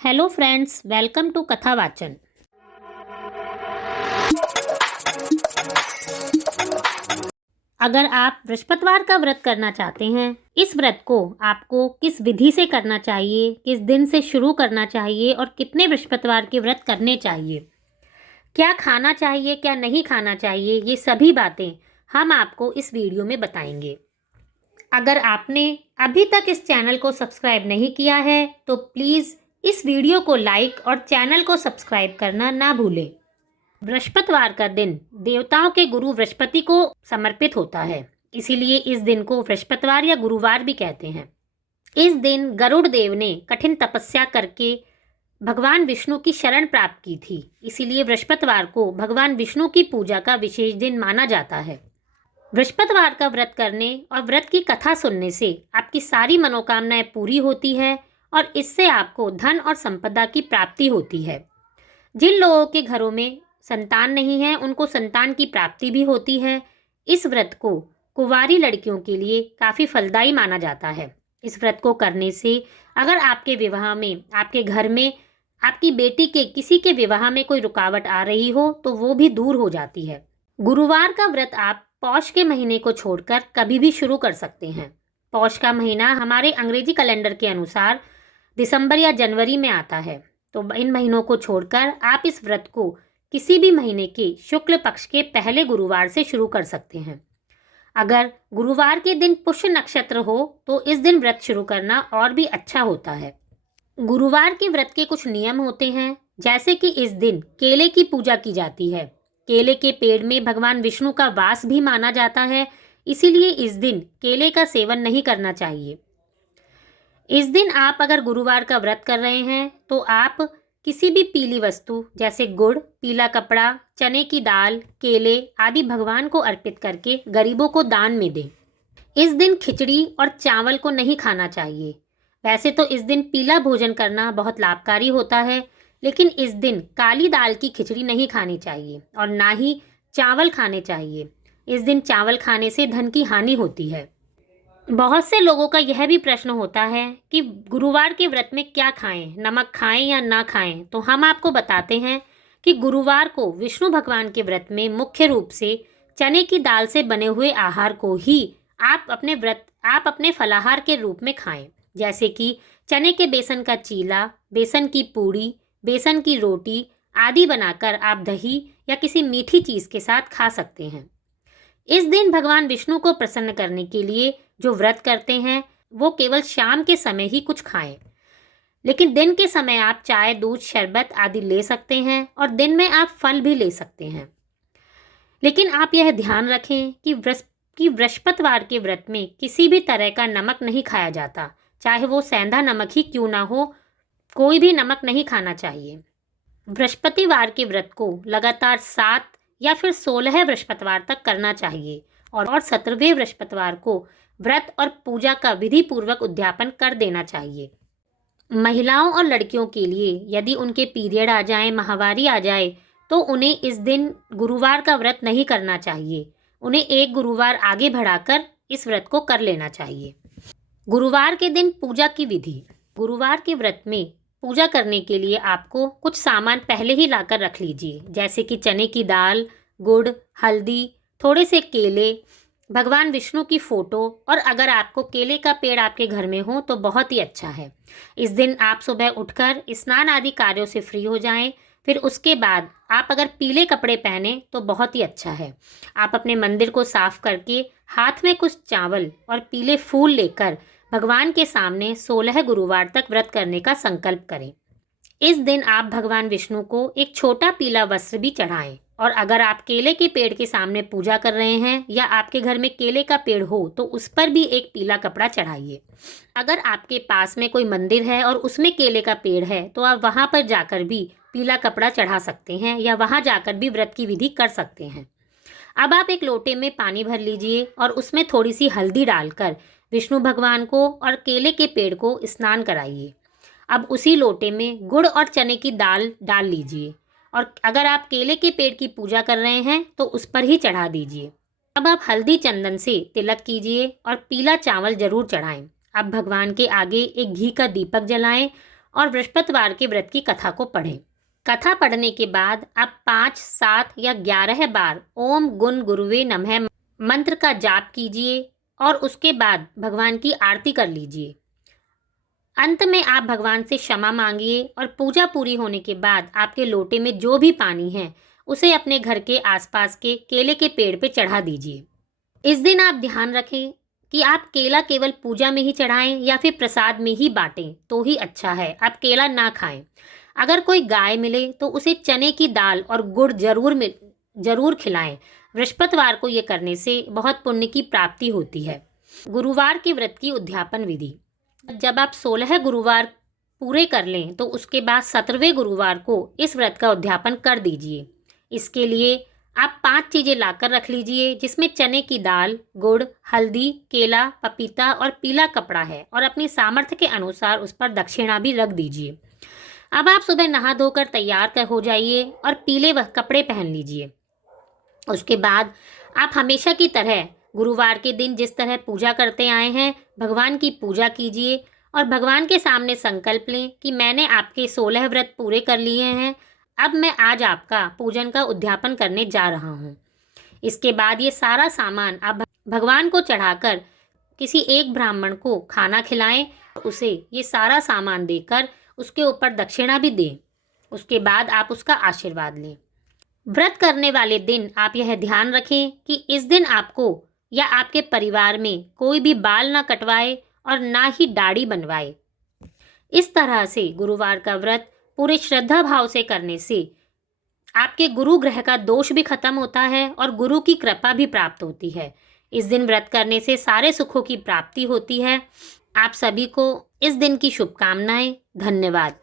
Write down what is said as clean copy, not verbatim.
Hello friends, welcome to कथा वाचन। अगर आप बृहस्पतिवार का व्रत करना चाहते हैं, इस व्रत को आपको किस विधि से करना चाहिए, किस दिन से शुरू करना चाहिए और कितने बृहस्पतिवार के व्रत करने चाहिए, क्या खाना चाहिए क्या नहीं खाना चाहिए, ये सभी बातें हम आपको इस वीडियो में बताएंगे। अगर आपने अभी तक इस चैनल को सब्सक्राइब नहीं किया है तो प्लीज़ इस वीडियो को लाइक और चैनल को सब्सक्राइब करना ना भूलें। बृहस्पतिवार का दिन देवताओं के गुरु बृहस्पति को समर्पित होता है, इसीलिए इस दिन को बृहस्पतिवार या गुरुवार भी कहते हैं। इस दिन गरुड़ देव ने कठिन तपस्या करके भगवान विष्णु की शरण प्राप्त की थी, इसीलिए बृहस्पतिवार को भगवान विष्णु की पूजा का विशेष दिन माना जाता है। बृहस्पतिवार का व्रत करने और व्रत की कथा सुनने से आपकी सारी मनोकामनाएं पूरी होती है और इससे आपको धन और संपदा की प्राप्ति होती है। जिन लोगों के घरों में संतान नहीं है, उनको संतान की प्राप्ति भी होती है। इस व्रत को कुंवारी लड़कियों के लिए काफ़ी फलदायी माना जाता है। इस व्रत को करने से अगर आपके विवाह में, आपके घर में, आपकी बेटी के किसी के विवाह में कोई रुकावट आ रही हो तो वो भी दूर हो जाती है। गुरुवार का व्रत आप पौष के महीने को छोड़कर कभी भी शुरू कर सकते हैं। पौष का महीना हमारे अंग्रेजी कैलेंडर के अनुसार दिसंबर या जनवरी में आता है, तो इन महीनों को छोड़कर आप इस व्रत को किसी भी महीने के शुक्ल पक्ष के पहले गुरुवार से शुरू कर सकते हैं। अगर गुरुवार के दिन पुष्य नक्षत्र हो तो इस दिन व्रत शुरू करना और भी अच्छा होता है। गुरुवार के व्रत के कुछ नियम होते हैं, जैसे कि इस दिन केले की पूजा की जाती है। केले के पेड़ में भगवान विष्णु का वास भी माना जाता है, इसीलिए इस दिन केले का सेवन नहीं करना चाहिए। इस दिन आप अगर गुरुवार का व्रत कर रहे हैं तो आप किसी भी पीली वस्तु जैसे गुड़, पीला कपड़ा, चने की दाल, केले आदि भगवान को अर्पित करके गरीबों को दान में दें। इस दिन खिचड़ी और चावल को नहीं खाना चाहिए। वैसे तो इस दिन पीला भोजन करना बहुत लाभकारी होता है, लेकिन इस दिन काली दाल की खिचड़ी नहीं खानी चाहिए और ना ही चावल खाने चाहिए। इस दिन चावल खाने से धन की हानि होती है। बहुत से लोगों का यह भी प्रश्न होता है कि गुरुवार के व्रत में क्या खाएं, नमक खाएं या ना खाएं। तो हम आपको बताते हैं कि गुरुवार को विष्णु भगवान के व्रत में मुख्य रूप से चने की दाल से बने हुए आहार को ही आप अपने फलाहार के रूप में खाएं, जैसे कि चने के बेसन का चीला, बेसन की पूड़ी, बेसन की रोटी आदि बनाकर आप दही या किसी मीठी चीज़ के साथ खा सकते हैं। इस दिन भगवान विष्णु को प्रसन्न करने के लिए जो व्रत करते हैं वो केवल शाम के समय ही कुछ खाएं, लेकिन दिन के समय आप चाय, दूध, शरबत आदि ले सकते हैं और दिन में आप फल भी ले सकते हैं। लेकिन आप यह ध्यान रखें कि बृहस्पतिवार के व्रत में किसी भी तरह का नमक नहीं खाया जाता, चाहे वो सेंधा नमक ही क्यों ना हो, कोई भी नमक नहीं खाना चाहिए। बृहस्पतिवार के व्रत को लगातार 7 या फिर 16 बृहस्पतिवार तक करना चाहिए और 17वें बृहस्पतिवार को व्रत और पूजा का विधि पूर्वक उद्यापन कर देना चाहिए। महिलाओं और लड़कियों के लिए यदि उनके पीरियड आ जाए, माहवारी आ जाए, तो उन्हें इस दिन गुरुवार का व्रत नहीं करना चाहिए। उन्हें एक गुरुवार आगे बढ़ाकर इस व्रत को कर लेना चाहिए। गुरुवार के दिन पूजा की विधि। गुरुवार के व्रत में पूजा करने के लिए आपको कुछ सामान पहले ही लाकर रख लीजिए, जैसे कि चने की दाल, गुड़, हल्दी, थोड़े से केले, भगवान विष्णु की फ़ोटो, और अगर आपको केले का पेड़ आपके घर में हो तो बहुत ही अच्छा है। इस दिन आप सुबह उठकर स्नान आदि कार्यों से फ्री हो जाएं, फिर उसके बाद आप अगर पीले कपड़े पहने तो बहुत ही अच्छा है। आप अपने मंदिर को साफ करके हाथ में कुछ चावल और पीले फूल लेकर भगवान के सामने 16 गुरुवार तक व्रत करने का संकल्प करें। इस दिन आप भगवान विष्णु को एक छोटा पीला वस्त्र भी चढ़ाएं, और अगर आप केले के पेड़ के सामने पूजा कर रहे हैं या आपके घर में केले का पेड़ हो तो उस पर भी एक पीला कपड़ा चढ़ाइए। अगर आपके पास में कोई मंदिर है और उसमें केले का पेड़ है तो आप वहां पर जाकर भी पीला कपड़ा चढ़ा सकते हैं या वहां जाकर भी व्रत की विधि कर सकते हैं। अब आप एक लोटे में पानी भर लीजिए और उसमें थोड़ी सी हल्दी डालकर विष्णु भगवान को और केले के पेड़ को स्नान कराइए। अब उसी लोटे में गुड़ और चने की दाल डाल लीजिए और अगर आप केले के पेड़ की पूजा कर रहे हैं तो उस पर ही चढ़ा दीजिए। अब आप हल्दी चंदन से तिलक कीजिए और पीला चावल जरूर चढ़ाएं। अब भगवान के आगे एक घी का दीपक जलाएं और बृहस्पतिवार के व्रत की कथा को पढ़ें। कथा पढ़ने के बाद आप 5, 7 या 11 बार ओम गुण गुरुवे नमः मंत्र का जाप कीजिए और उसके बाद भगवान की आरती कर लीजिए। अंत में आप भगवान से क्षमा मांगिए और पूजा पूरी होने के बाद आपके लोटे में जो भी पानी है उसे अपने घर के आसपास के केले के पेड़ पे चढ़ा दीजिए। इस दिन आप ध्यान रखें कि आप केला केवल पूजा में ही चढ़ाएं या फिर प्रसाद में ही बांटें तो ही अच्छा है। आप केला ना खाएं। अगर कोई गाय मिले तो उसे चने की दाल और गुड़ जरूर खिलाएं। बृहस्पतिवार को ये करने से बहुत पुण्य की प्राप्ति होती है। गुरुवार के व्रत की उद्यापन विधि। जब आप 16 गुरुवार पूरे कर लें तो उसके बाद 17वें गुरुवार को इस व्रत का उद्यापन कर दीजिए। इसके लिए आप 5 चीज़ें लाकर रख लीजिए, जिसमें चने की दाल, गुड़, हल्दी, केला, पपीता और पीला कपड़ा है, और अपनी सामर्थ्य के अनुसार उस पर दक्षिणा भी रख दीजिए। अब आप सुबह नहा धोकर तैयार हो जाइए और पीले कपड़े पहन लीजिए। उसके बाद आप हमेशा की तरह गुरुवार के दिन जिस तरह पूजा करते आए हैं, भगवान की पूजा कीजिए और भगवान के सामने संकल्प लें कि मैंने आपके 16 व्रत पूरे कर लिए हैं, अब मैं आज आपका पूजन का उद्यापन करने जा रहा हूँ। इसके बाद ये सारा सामान आप भगवान को चढ़ाकर किसी एक ब्राह्मण को खाना खिलाएं, उसे ये सारा सामान देकर उसके ऊपर दक्षिणा भी दें। उसके बाद आप उसका आशीर्वाद लें। व्रत करने वाले दिन आप यह ध्यान रखें कि इस दिन आपको या आपके परिवार में कोई भी बाल ना कटवाए और ना ही दाढ़ी बनवाए। इस तरह से गुरुवार का व्रत पूरे श्रद्धा भाव से करने से आपके गुरु ग्रह का दोष भी खत्म होता है और गुरु की कृपा भी प्राप्त होती है। इस दिन व्रत करने से सारे सुखों की प्राप्ति होती है। आप सभी को इस दिन की शुभकामनाएं। धन्यवाद।